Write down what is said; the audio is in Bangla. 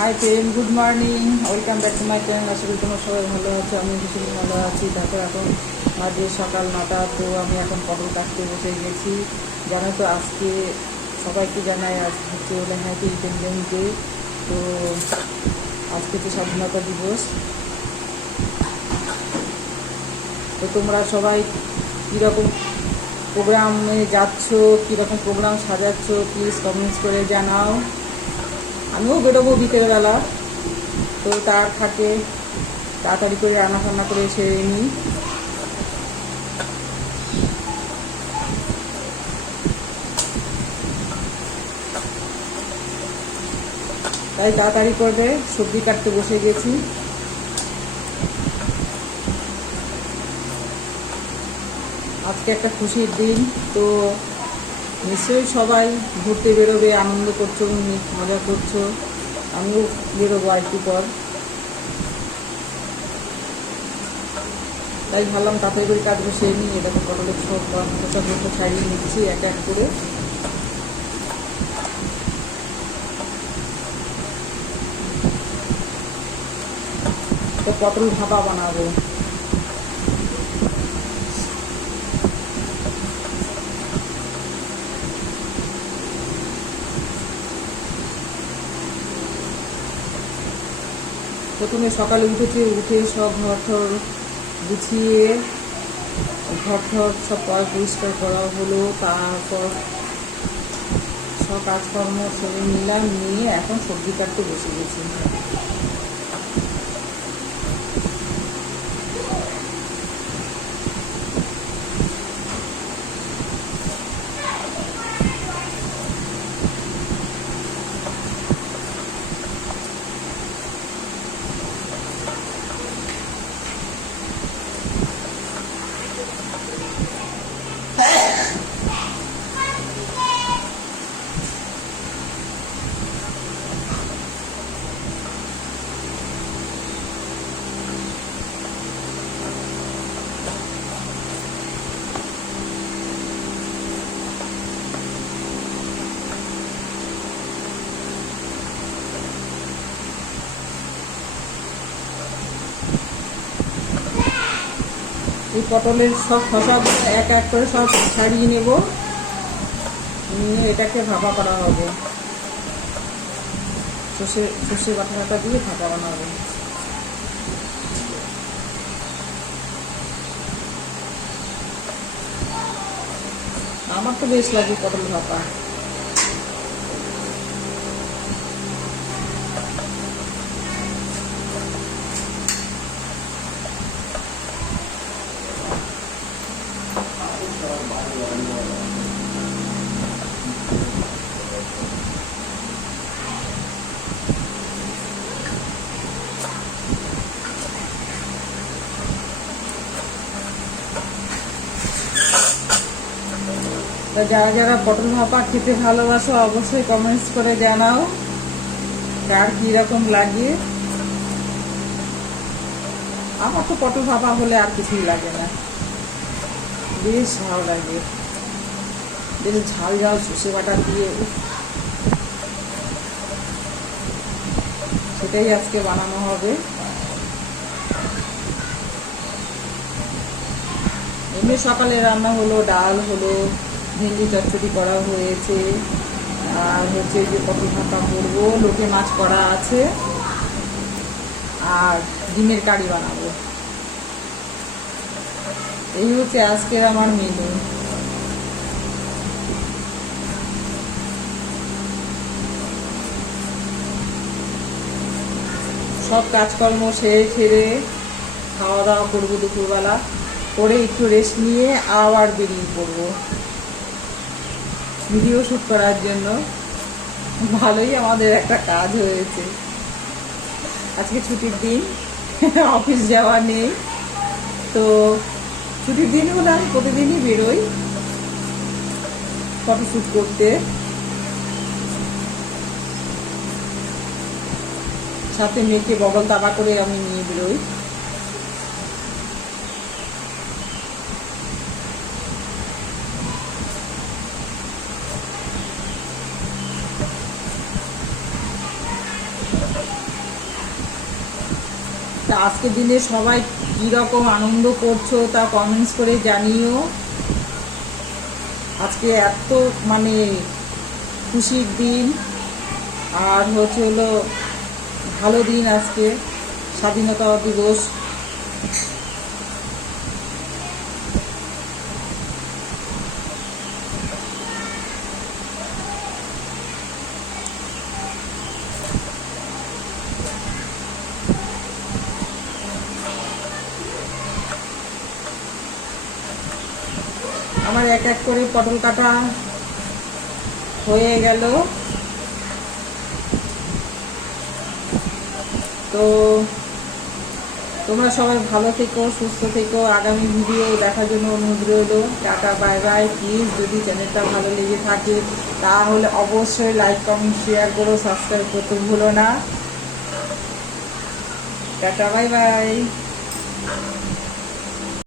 Hi friend good morning welcome back to my channel আশা করি তোমরা সবাই ভালো আছো আমি ভীষণ ভালো আছি। তারপর এখন বাজে সকাল নটা, তো আমি এখন পটল কাটতে বসে গেছি। জানো তো, আজকে সবাইকে জানাই আজ হচ্ছে হলো হ্যাপি ইন্ডিপেন্ডেন্স ডে তো আজকে তো স্বাধীনতা দিবস। তো তোমরা সবাই কীরকম প্রোগ্রামে যাচ্ছ, কীরকম প্রোগ্রাম সাজাচ্ছ প্লিজ কমেন্টস করে জানাও। আমিও বেরোবো বিকেলবেলা। তো তার থাকে, তাড়াতাড়ি করে রান্না ফান্না করে সেরে নিই। তাই তাড়াতাড়ি করবে, সবজি কাটতে বসে গেছি। আজকে একটা খুশির দিন, তো নিশ্চয়ই সবাই ঘুরতে বেরোবে, আনন্দ করছ মজা করছ। আমিও বেরোবো আর একটু পর। তাই ভাবলাম তাড়াতাড়ি করে কাজ বসে নিয়ে দেখো পটলের সব খোসা ছাড়িয়ে নিচ্ছি এক এক করে। তো পটল ভাপা বানাবো। প্রথমে সকালে উঠেছি উঠে সব ঘর ঠর গুছিয়ে ঘর ঠর সব পর পরিষ্কার করা হলো, তারপর সব কাজকর্ম সেরে নিলাম, নিয়ে এখন সবজি কাটতে বসে গেছি। এই পটলের সব খসাগুলো এক এক করে সব ছাড়িয়ে নেব। নিয়ে এটাকে ভাপা করা হবে। সর্ষে সর্ষে বাটাটা দিয়ে ভাপা বানাবো আমার তো বেশ লাগে পটল ভাপা। তো যারা যারা পটল ভাপা খেতে ভালোবাসো, অবশ্যই কমেন্টস করে জানাও কার কীরকম লাগে। আমার তো পটল ভাপা হলে আর কিছুই লাগে না। বেশ ভালো লাগে। বেশ ঝাল ঝাল সর্ষে বাটা দিয়ে সেটাই আজকে বানানো হবে। এমনি সকালে রান্না হলো, ডাল হলো ভেন্ডি চচ্চড়ি করা হয়েছে। আর হচ্ছে যে পটল ভাপা করব লোকে মাছ করা আছে। আর ডিমের কারি বানাবো। এই হচ্ছে আজকের আমার মেনু সব কাজকর্ম সেরে ছেড়ে খাওয়া দাওয়া করব দুপুরবেলা। করে একটু রেস্ট নিয়ে আবার বেরিয়ে পড়ব। ভিডিও শ্যুট করার জন্য। ভালোই আমাদের একটা কাজ হয়েছে। আজকে ছুটির দিন, অফিস যাওয়া নেই। তো ছুটির দিন হলে আমি প্রতিদিনই বেরোই ফটোশ্যুট করতে। সাথে মেয়েকে বগল দাবা করে আমি নিয়ে বেরোই। তা আজকের দিনে সবাই কীরকম আনন্দ করছ তা কমেন্টস করে জানিও। আজকে এত মানে খুশির দিন। আর হচ্ছে হলো ভালো দিন আজকে, স্বাধীনতা দিবস। আমার এক এক করে পটল কাটা হয়ে গেল। তো তোমরা সবাই ভালো থেকো, সুস্থ থেকো। আগামী ভিডিও দেখার জন্য অনুরোধ রইল। টাটা বাই বাই প্লিজ যদি চ্যানেলটা ভালো লেগে থাকে, তাহলে অবশ্যই লাইক কমেন্ট শেয়ার করো সাবস্ক্রাইব করতে ভুলো না। Tata bye bye